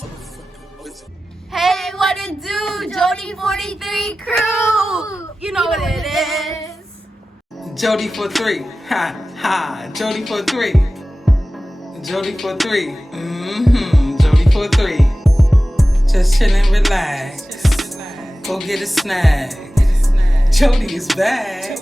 Hey, what it do, Jody 43 crew? You know what it is. Jody for three. Ha, ha. Jody for three. Jody for three. Jody for three. Just chillin', relax. Go get a snack. Jody is back.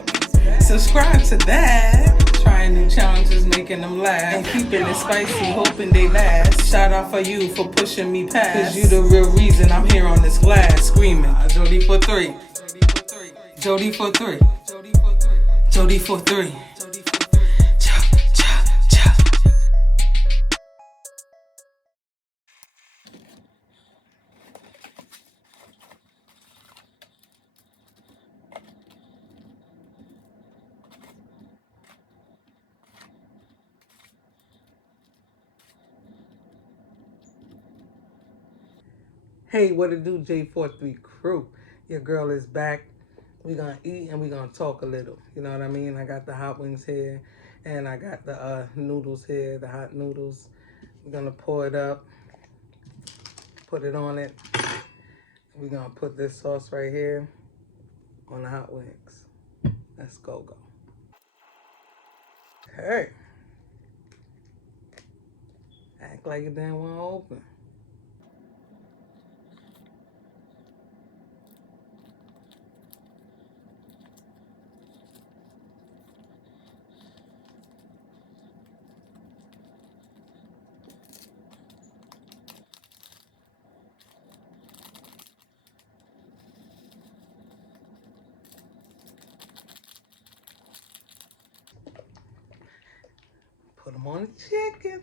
Subscribe to that. Trying new challenges, making them laugh. And keeping it spicy, hoping they last. Shout out for you for pushing me past. Cause you the real reason I'm here on this glass. Screaming, Jody for three. Jody for three. Jody for three. Hey, what it do, J43 crew? Your girl is back. We gonna eat and we gonna talk a little. You know what I mean? I got the hot wings here, and I got the noodles here, the hot noodles. We're gonna pour it up, put it on it. We're gonna put this sauce right here on the hot wings. Let's go. Hey, act like it didn't want to open. Put them on the chicken.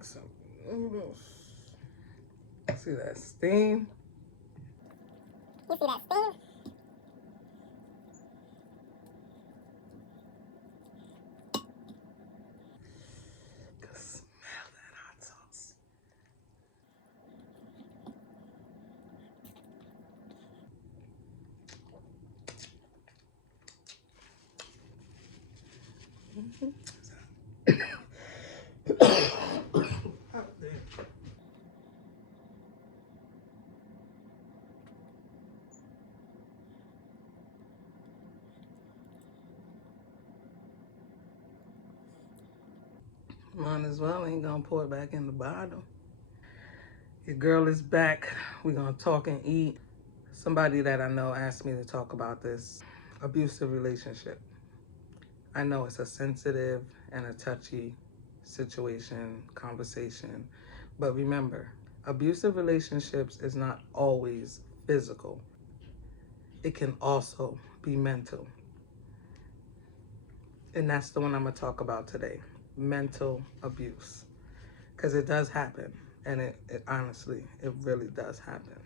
Some noodles. See that steam? You see that steam? Can smell that hot sauce. Might as well, ain't gonna pour it back in the bottle. Your girl is back. We're gonna talk and eat. Somebody that I know asked me to talk about this abusive relationship. I know it's a sensitive and a touchy situation, conversation, but remember, abusive relationships is not always physical. It can also be mental. And that's the one I'm gonna talk about today, mental abuse. Because it does happen, and it honestly, it really does happen.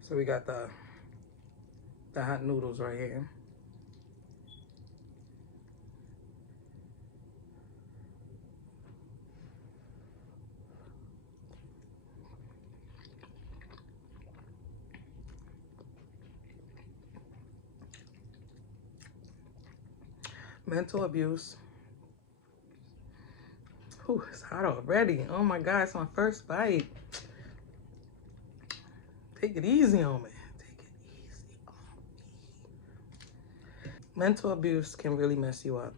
So we got the hot noodles right here. Mental abuse. Whew, it's hot already. Oh my God, it's my first bite. Take it easy on me. Take it easy on me. Mental abuse can really mess you up.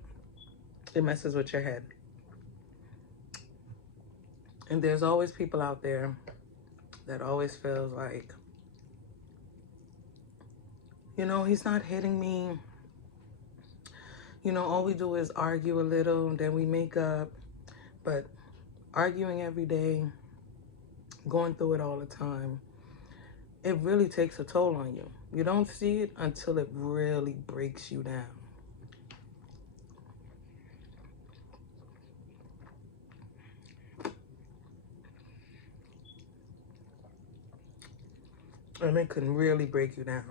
It messes with your head. And there's always people out there that always feels like, you know, he's not hitting me. You know, all we do is argue a little, then we make up. But arguing every day, going through it all the time, it really takes a toll on you. You don't see it until it really breaks you down. And it can really break you down.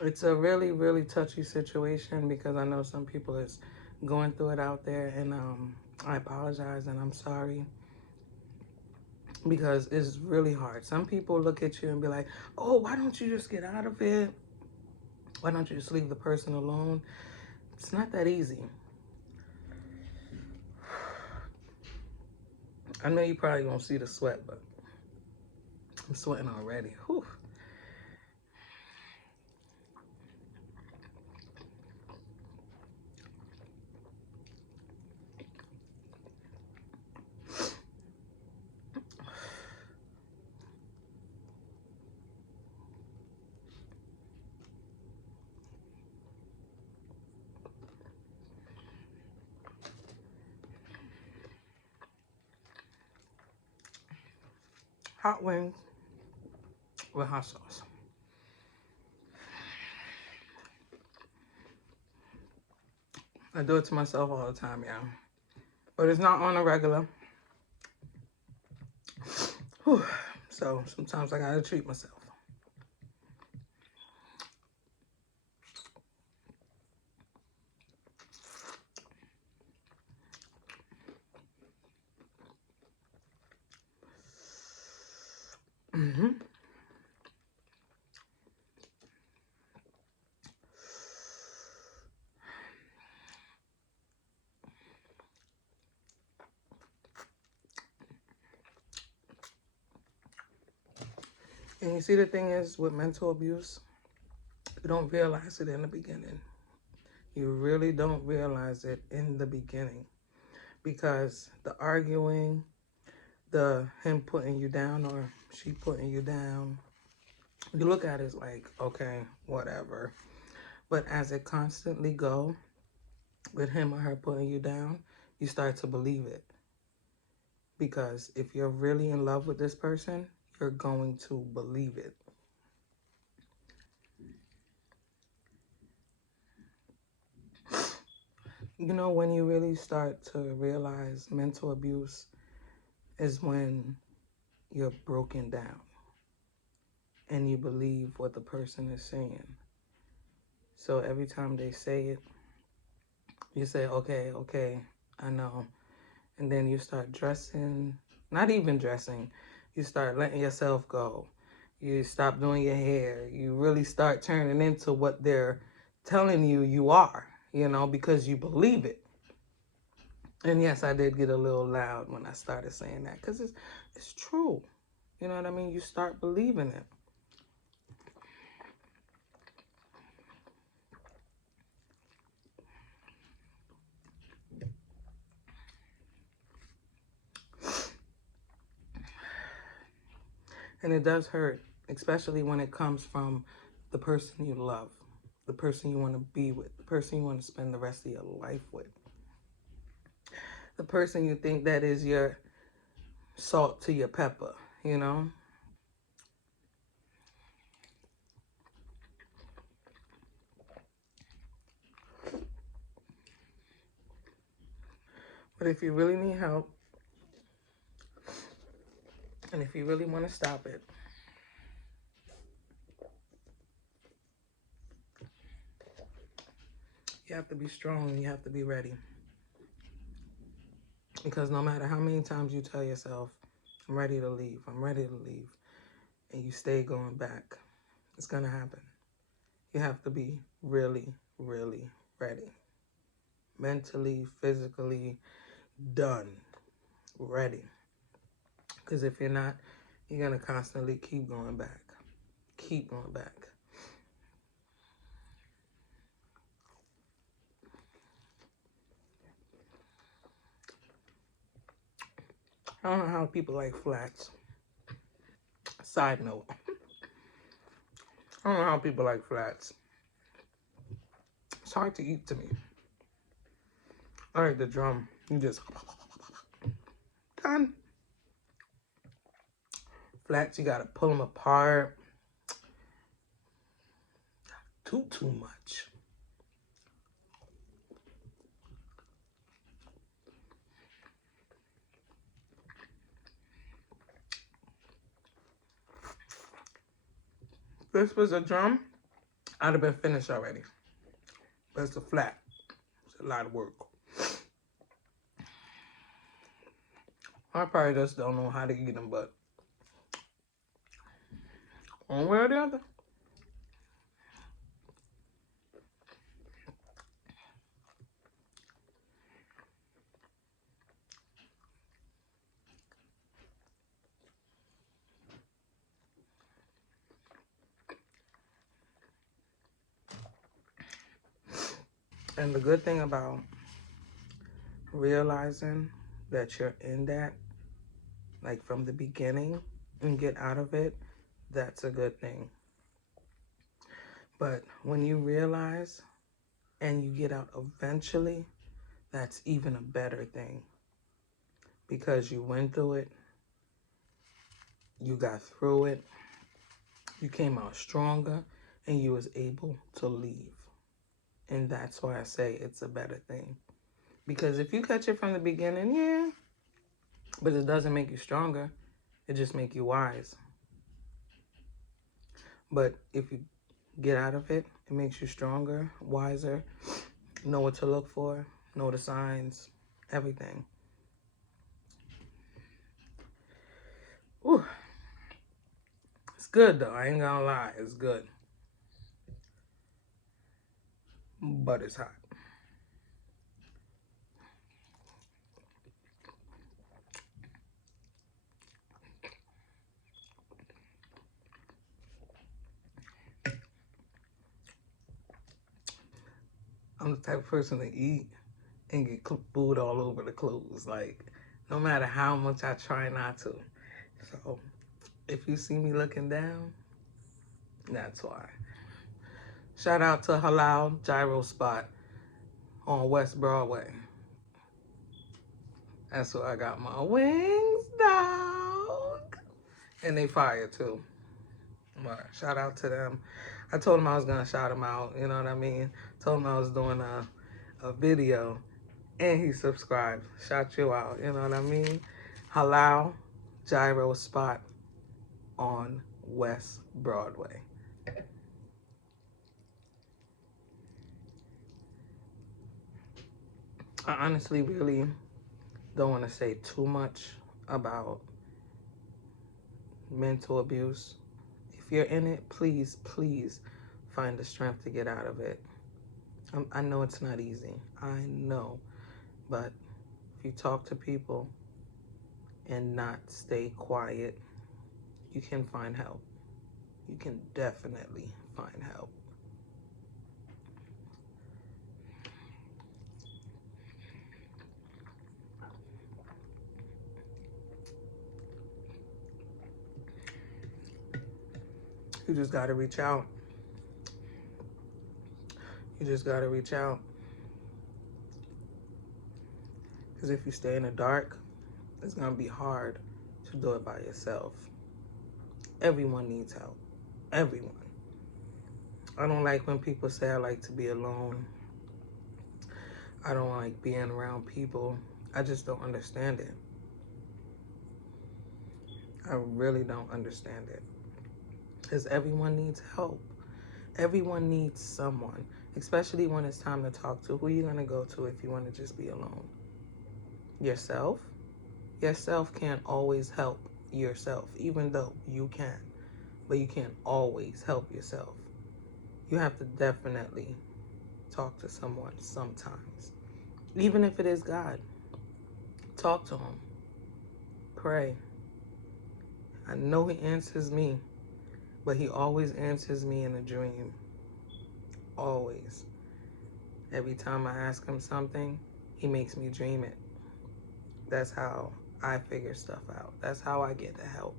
It's a really, really touchy situation because I know some people is going through it out there, and I apologize and I'm sorry because it's really hard. Some people look at you and be like, oh, why don't you just get out of it? Why don't you just leave the person alone? It's not that easy. I know you probably won't see the sweat, but I'm sweating already. Whew. Hot wings with hot sauce. I do it to myself all the time, yeah. But it's not on a regular. Whew. So sometimes I gotta treat myself. Mm-hmm. And you see, the thing is with mental abuse, you don't realize it in the beginning. You really don't realize it in the beginning because the arguing, the him putting you down or she putting you down, you look at it as like, okay, whatever. But as it constantly go with him or her putting you down, you start to believe it. Because if you're really in love with this person, you're going to believe it. You know, when you really start to realize mental abuse is when you're broken down and you believe what the person is saying. So every time they say it, you say, okay, I know. And then you start dressing, not even dressing, you start letting yourself go. You stop doing your hair. You really start turning into what they're telling you you are, you know, because you believe it. And yes, I did get a little loud when I started saying that because it's true. You know what I mean? You start believing it. And it does hurt, especially when it comes from the person you love, the person you want to be with, the person you want to spend the rest of your life with, the person you think that is your salt to your pepper, you know? But if you really need help, and if you really want to stop it, you have to be strong and you have to be ready. Because no matter how many times you tell yourself, I'm ready to leave, and you stay going back, it's going to happen. You have to be really, really ready. Mentally, physically, done, ready. Because if you're not, you're going to constantly keep going back. Keep going back. I don't know how people like flats. Side note. I don't know how people like flats. It's hard to eat to me. I like the drum. You just done. Flats, you gotta pull them apart. Too much. If this was a drum, I'd have been finished already. But it's a flat. It's a lot of work. I probably just don't know how to eat them, but one way or the other. And the good thing about realizing that you're in that, like from the beginning, and get out of it, that's a good thing. But when you realize and you get out eventually, that's even a better thing. Because you went through it, you got through it, you came out stronger, and you was able to leave. And that's why I say it's a better thing. Because if you catch it from the beginning, yeah, but it doesn't make you stronger. It just make you wise. But if you get out of it, it makes you stronger, wiser, know what to look for, know the signs, everything. Ooh. It's good though, I ain't gonna lie, it's good. But it's hot. I'm the type of person to eat and get food all over the clothes. Like, no matter how much I try not to. So, if you see me looking down, that's why. Shout out to Halal Gyro Spot on West Broadway. That's where I got my wings, dog. And they fire too. But shout out to them. I told them I was gonna shout them out, you know what I mean? Told him I was doing a video, and he subscribed. Shout you out, you know what I mean? Halal Gyro Spot on West Broadway. I honestly really don't want to say too much about mental abuse. If you're in it, please, please find the strength to get out of it. I know it's not easy. I know. But if you talk to people and not stay quiet, you can find help. You can definitely find help. You just gotta reach out. You just gotta reach out. Because if you stay in the dark, it's gonna be hard to do it by yourself. Everyone needs help. Everyone. I don't like when people say I like to be alone. I don't like being around people. I just don't understand it. I really don't understand it. Because everyone needs help. Everyone needs someone, especially when it's time to talk to. Who are you going to go to if you want to just be alone? Yourself? Yourself can't always help yourself, even though you can. But you can't always help yourself. You have to definitely talk to someone sometimes. Even if it is God. Talk to him. Pray. I know he answers me. But he always answers me in a dream. Always. Every time I ask him something, he makes me dream it. That's how I figure stuff out. That's how I get the help.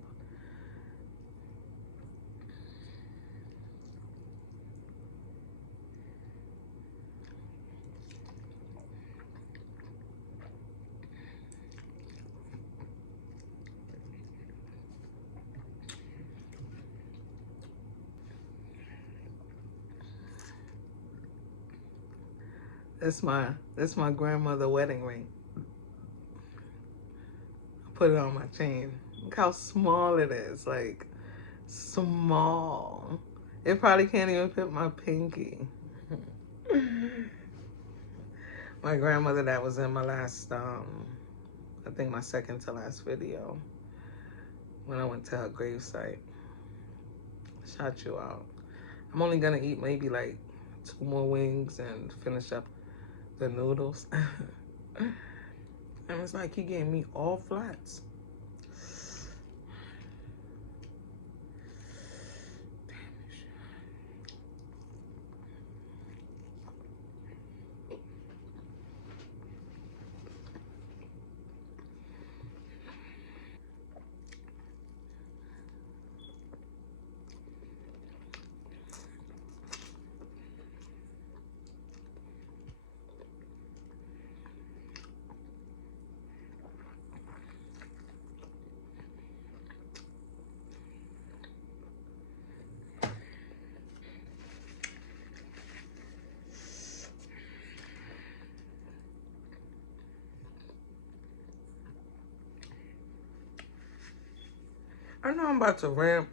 That's my grandmother wedding ring. I put it on my chain. Look how small it is. Like, small. It probably can't even fit my pinky. My grandmother that was in my last, I think my second to last video, when I went to her gravesite. Shout you out. I'm only gonna eat maybe like 2 more wings and finish up the noodles. And it's like he gave me all flats. I know I'm about to ramp.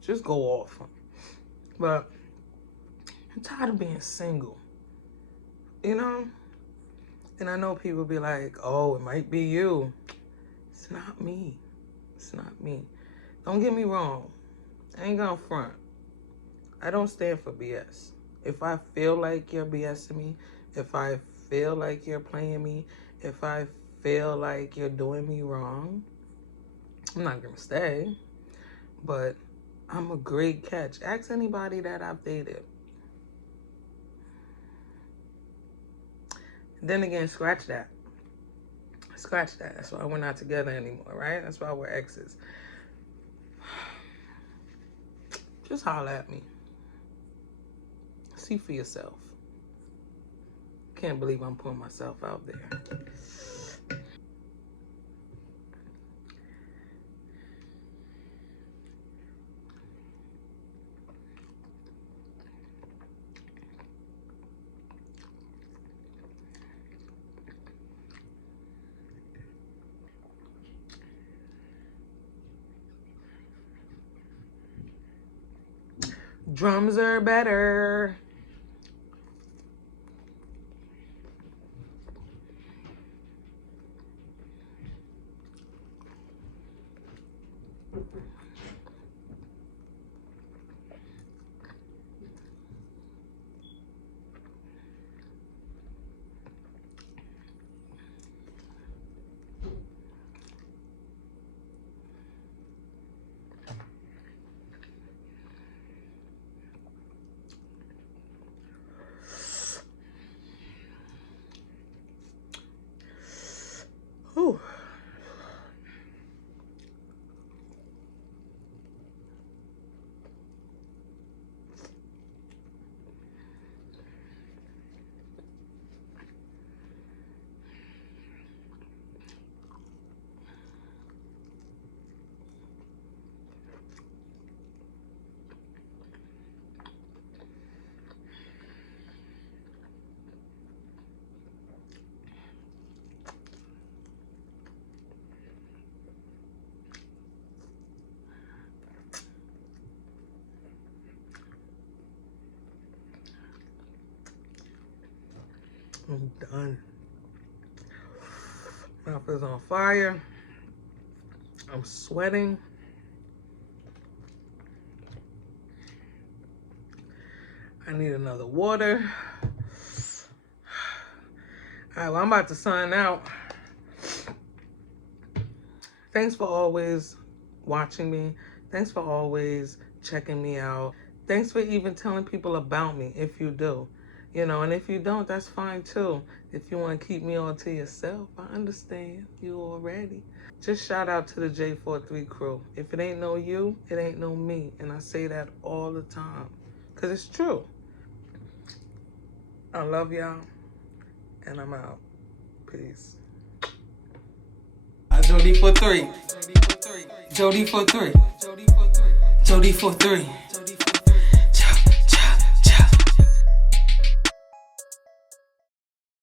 Just go off. But I'm tired of being single. You know? And I know people be like, oh, it might be you. It's not me. It's not me. Don't get me wrong. I ain't gonna front. I don't stand for BS. If I feel like you're BSing me, if I feel like you're playing me, if I feel like you're doing me wrong, I'm not gonna stay. But I'm a great catch. Ask anybody that I've dated. Then again, scratch that. Scratch that. That's why we're not together anymore, right? That's why we're exes. Just holler at me. See for yourself. Can't believe I'm putting myself out there. Drums are better. Whew. I'm done. Mouth is on fire. I'm sweating. I need another water. All right, well, I'm about to sign out. Thanks for always watching me. Thanks for always checking me out. Thanks for even telling people about me, if you do. You know, and if you don't, that's fine too. If you want to keep me all to yourself, I understand you already. Just shout out to the J43 crew. If it ain't no you, it ain't no me. And I say that all the time, because it's true. I love y'all, and I'm out. Peace. Jody for 3. Jody for 3. Jody for 3.